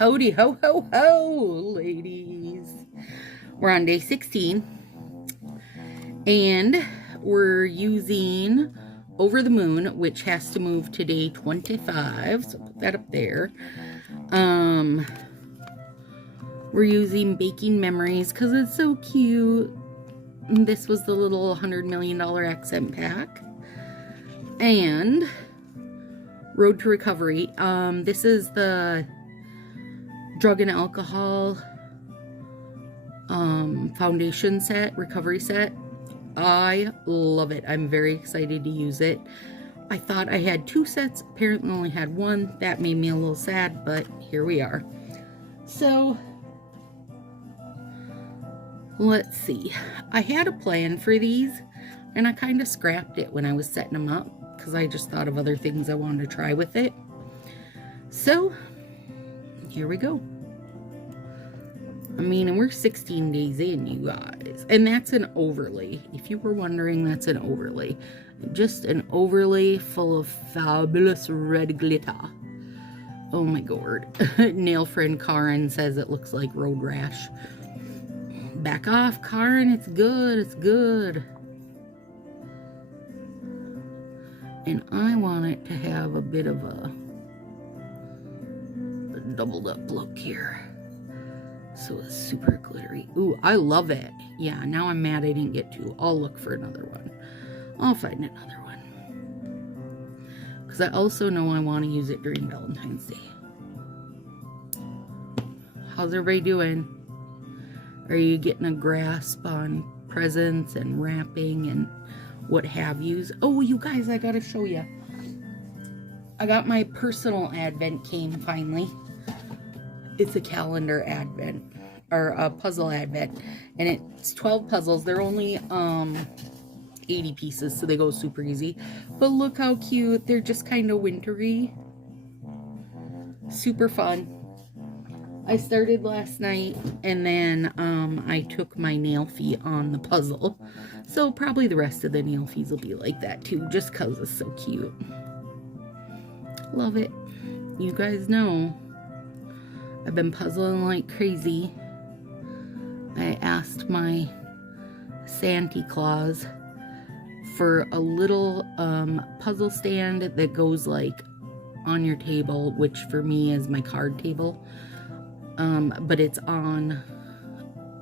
Howdy ho ho ho, ladies. We're on day 16 and we're using Over the Moon, which has to move to day 25, so put that up there. We're using Baking Memories because it's so cute. This was the little $100 million accent pack. And Road to Recovery. This is the drug and alcohol foundation set, recovery set. I love it. I'm very excited to use it. I thought I had 2 sets, apparently only had 1. That made me a little sad, but here we are. So let's see. I had a plan for these and I kind of scrapped it when I was setting them up because I just thought of other things I wanted to try with it. So here we go. I mean, and we're 16 days in, you guys. And that's an overlay. If you were wondering, that's an overlay. Just an overlay full of fabulous red glitter. Oh my god. Nail friend Karen says it looks like road rash. Back off, Karen. It's good. It's good. And I want it to have a bit of a doubled up look here. So it's super glittery. Ooh, I love it. Yeah, now I'm mad I didn't get 2. I'll look for another one. I'll find another one. Because I also know I want to use it during Valentine's Day. How's everybody doing? Are you getting a grasp on presents and wrapping and what have yous? Oh, you guys, I gotta show you. I got my personal advent came finally. It's a calendar advent, or a puzzle advent, and it's 12 puzzles. They're only 80 pieces, so they go super easy. But look how cute. They're just kind of wintry. Super fun. I started last night, and then I took my nail fee on the puzzle. So probably the rest of the nail fees will be like that too, just because it's so cute. Love it. You guys know I've been puzzling like crazy. I asked my Santa Claus for a little puzzle stand that goes like on your table, which for me is my card table. But it's on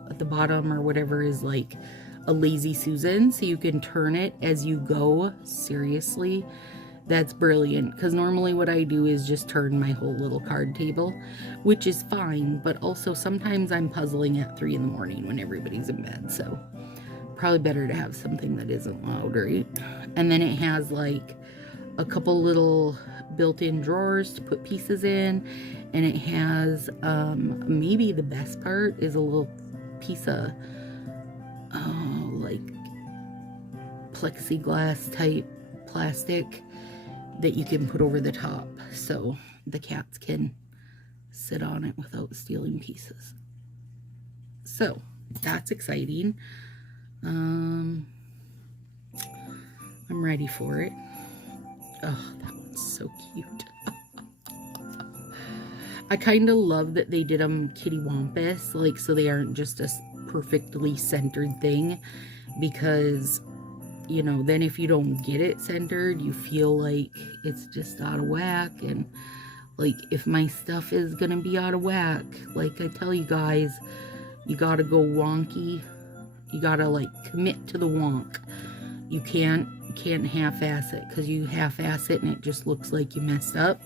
at the bottom or whatever is like a Lazy Susan, so you can turn it as you go. Seriously, that's brilliant, because normally what I do is just turn my whole little card table, which is fine, but also sometimes I'm puzzling at 3 in the morning when everybody's in bed, so probably better to have something that isn't loud, right? And then it has like a couple little built-in drawers to put pieces in, and it has maybe the best part is a little piece of like plexiglass type plastic that you can put over the top so the cats can sit on it without stealing pieces. So that's exciting. I'm ready for it. Oh, that one's so cute. I kind of love that they did them kitty wampus, like, so they aren't just a perfectly centered thing, because, you know, then if you don't get it centered, you feel like it's just out of whack. And like, if my stuff is gonna be out of whack, like I tell you guys, you gotta go wonky. You gotta like commit to the wonk. You can't half-ass it, because you half-ass it and it just looks like you messed up.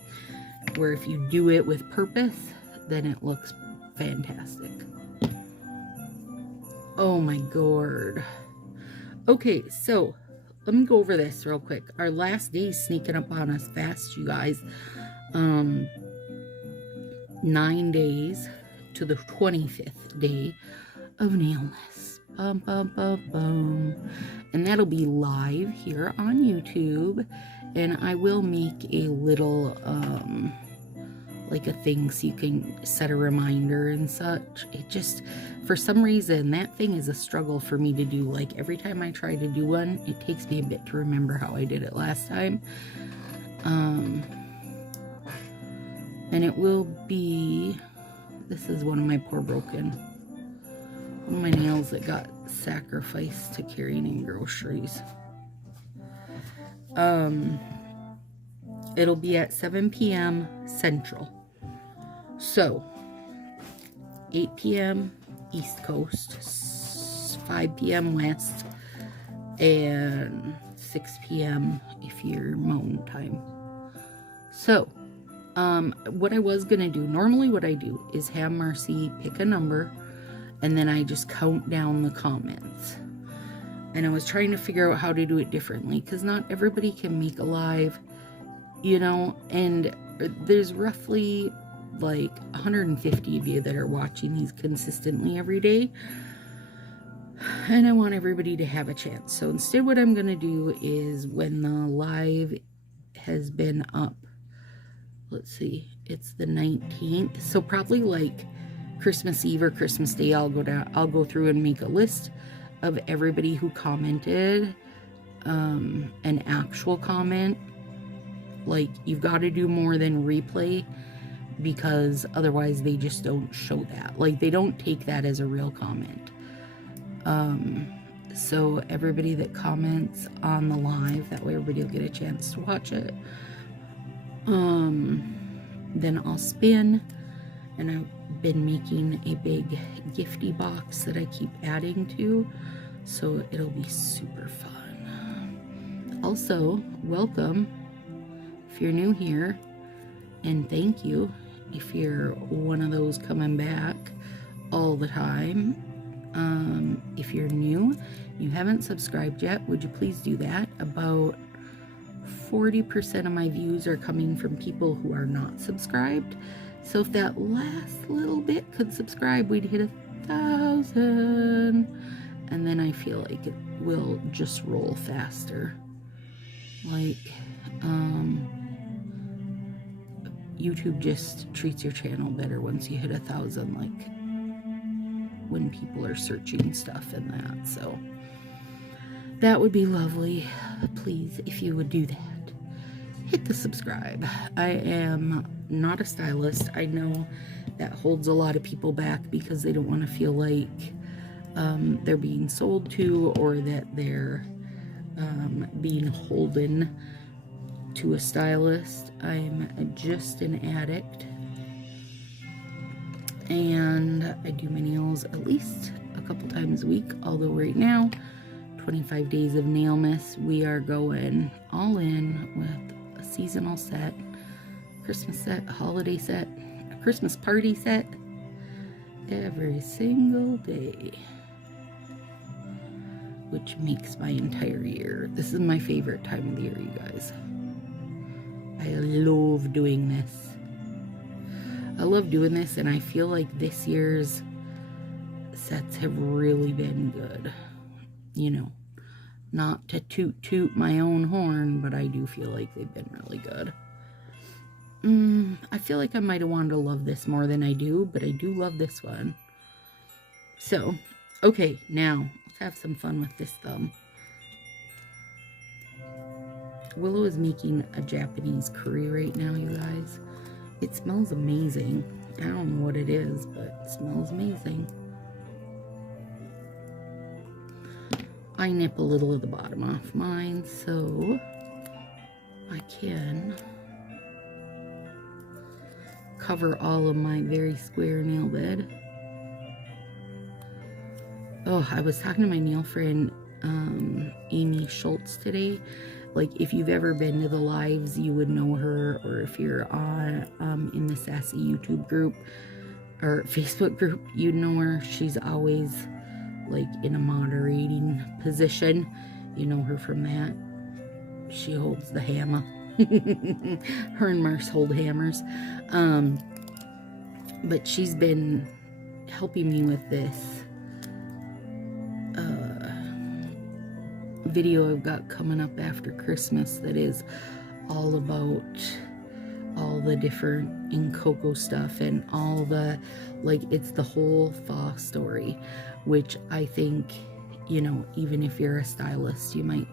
Where if you do it with purpose, then it looks fantastic. Oh my god. Okay, so let me go over this real quick. Our last day is sneaking up on us fast, you guys. 9 days to the 25th day of Nailmas. Bum, bum, bum, bum. And that'll be live here on YouTube. And I will make a little, like a thing so you can set a reminder and such. It just, for some reason, that thing is a struggle for me to do. Like, every time I try to do one, it takes me a bit to remember how I did it last time. And it will be This is one of my poor broken. One of my nails that got sacrificed to carrying in groceries. It'll be at 7 p.m. Central. So, 8 p.m. East Coast, 5 p.m. West, and 6 p.m. if you're Mountain Time. So, what I was going to do, normally what I do is have Marcy pick a number, and then I just count down the comments. And I was trying to figure out how to do it differently, because not everybody can make a live, you know, and there's roughly like 150 of you that are watching these consistently every day. And I want everybody to have a chance. So instead what I'm going to do is when the live has been up, let's see, it's the 19th. So probably like Christmas Eve or Christmas Day, I'll go through and make a list of everybody who commented, an actual comment. Like, you've got to do more than replay, because otherwise they just don't show that. Like, they don't take that as a real comment. So everybody that comments on the live, that way everybody will get a chance to watch it. Then I'll spin, and I've been making a big gifty box that I keep adding to, so it'll be super fun. Also, welcome if you're new here, and thank you if you're one of those coming back all the time. If you're new, you haven't subscribed yet, would you please do that? About 40% of my views are coming from people who are not subscribed. So if that last little bit could subscribe, we'd hit 1,000. And then I feel like it will just roll faster. Like, YouTube just treats your channel better once you hit 1,000, like when people are searching stuff and that. So that would be lovely. Please, if you would do that, hit the subscribe. I am not a stylist. I know that holds a lot of people back because they don't want to feel like they're being sold to, or that they're being holden to a stylist. I'm just an addict, and I do my nails at least a couple times a week, although right now, 25 days of Nailmas, we are going all in with a seasonal set, Christmas set, a holiday set, a Christmas party set, every single day, which makes my entire year. This is my favorite time of the year, you guys. I love doing this. I love doing this, and I feel like this year's sets have really been good. You know, not to toot my own horn, but I do feel like they've been really good. I feel like I might have wanted to love this more than I do, but I do love this one. So, okay, now let's have some fun with this thumb. Willow is making a Japanese curry right now, you guys. It smells amazing. I don't know what it is, but it smells amazing. I nip a little of the bottom off mine so I can cover all of my very square nail bed. Oh, I was talking to my nail friend Amy Schultz today. Like, if you've ever been to the lives, you would know her, or if you're on in the Sassy YouTube group or Facebook group, you'd know her. She's always like in a moderating position. You know her from that. She holds the hammer. Her and Mars hold hammers. But she's been helping me with this video I've got coming up after Christmas that is all about all the different Incoco stuff and all the, like, it's the whole Thaw story, which I think, you know, even if you're a stylist, you might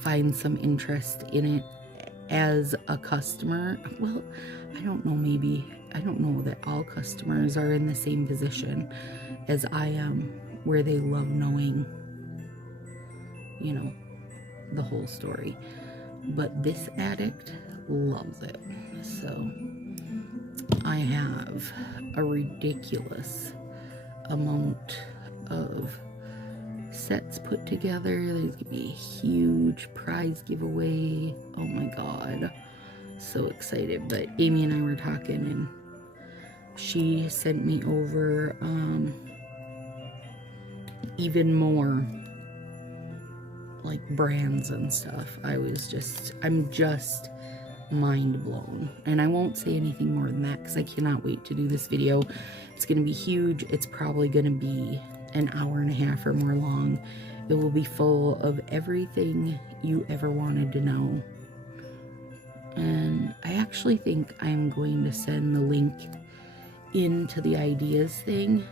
find some interest in it. as a customer, well, I don't know, maybe, I don't know that all customers are in the same position as I am, where they love knowing, you know, the whole story. But this addict loves it. So I have a ridiculous amount of sets put together. There's gonna be a huge prize giveaway. Oh my god, so excited. But Amy and I were talking, and she sent me over even more like brands and stuff. I'm just mind blown, and I won't say anything more than that because I cannot wait to do this video. It's gonna be huge. It's probably gonna be an hour and a half or more long. It will be full of everything you ever wanted to know. And I actually think I'm going to send the link into the ideas thing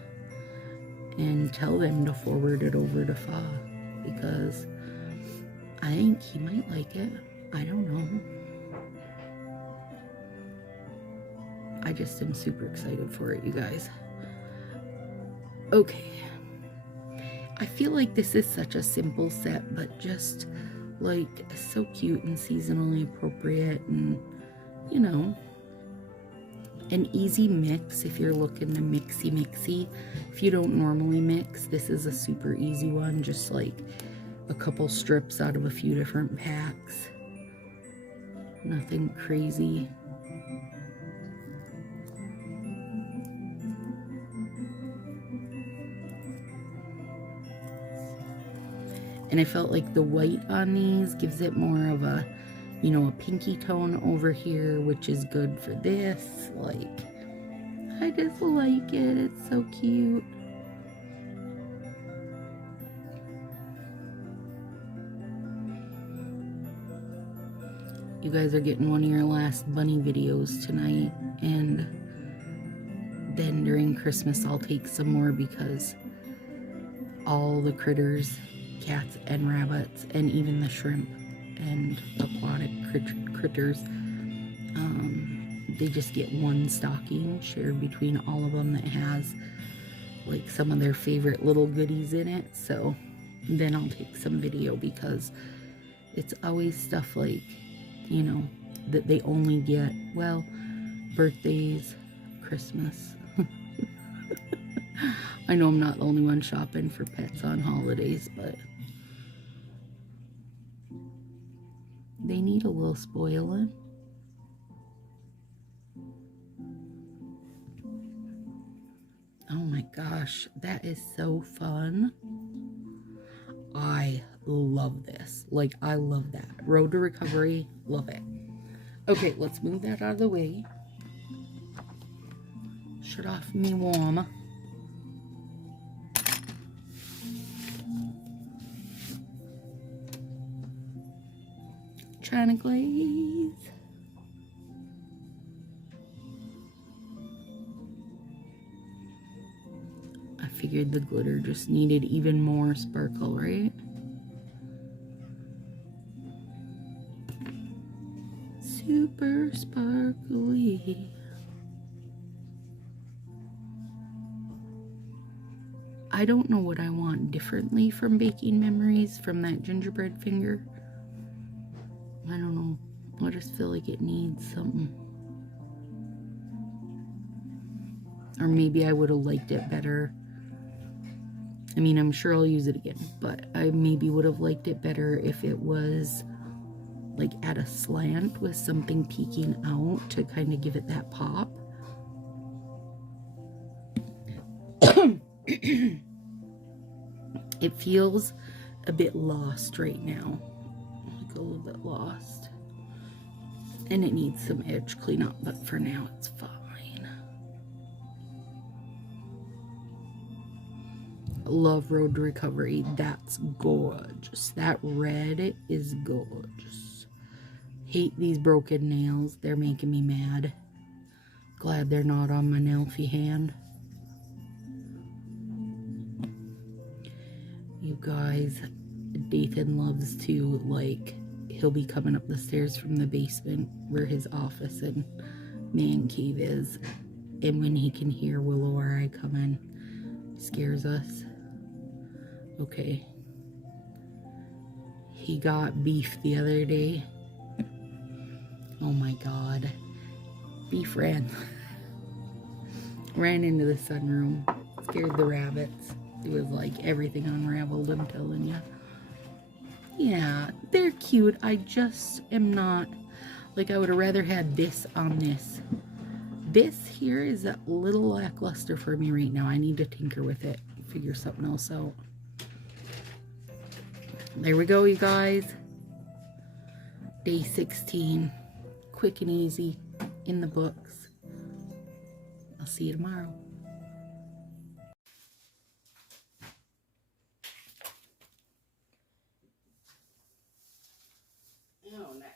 and tell them to forward it over to Fa, because I think he might like it. I don't know. I just am super excited for it, you guys. Okay. I feel like this is such a simple set, but just like so cute and seasonally appropriate, and you know, an easy mix if you're looking to mixy. If you don't normally mix, this is a super easy one, just like a couple strips out of a few different packs. Nothing crazy. And I felt like the white on these gives it more of a, you know, a pinky tone over here, which is good for this. Like, I just like it. It's so cute. You guys are getting one of your last bunny videos tonight, and then during Christmas I'll take some more, because all the critters, cats and rabbits, and even the shrimp and aquatic critters, they just get one stocking shared between all of them that has like some of their favorite little goodies in it. So then I'll take some video, because it's always stuff like, you know, that they only get, well, birthdays, Christmas. I know I'm not the only one shopping for pets on holidays, but they need a little spoiling. Oh my gosh, that is so fun. I love this. Like, I love that. Road to Recovery, love it. Okay, let's move that out of the way. Shut off me warm. China glaze. I figured the glitter just needed even more sparkle, right? Super sparkly. I don't know what I want differently from Baking Memories, from that gingerbread finger. I don't know. I just feel like it needs something. Or maybe I would have liked it better. I mean, I'm sure I'll use it again, but I maybe would have liked it better if it was like at a slant with something peeking out to kind of give it that pop. It feels a bit lost right now. Like a little bit lost. And it needs some edge cleanup, but for now it's fine. Love Road to Recovery. That's gorgeous. That red is gorgeous. Hate these broken nails. They're making me mad. Glad they're not on my Nailfie hand. You guys, Dathan loves to like he'll be coming up the stairs from the basement where his office and man cave is. And when he can hear Willow or I come in, scares us. Okay. He got beef the other day. Oh my God. Beef ran into the sunroom. Scared the rabbits. It was like everything unraveled, I'm telling you. Yeah, they're cute. I just am not, like, I would have rather had this on this. This here is a little lackluster for me right now. I need to tinker with it. Figure something else out. There we go, you guys. Day 16. Quick and easy. In the books. I'll see you tomorrow. Oh no.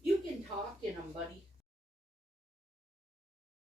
You can talk in them, buddy.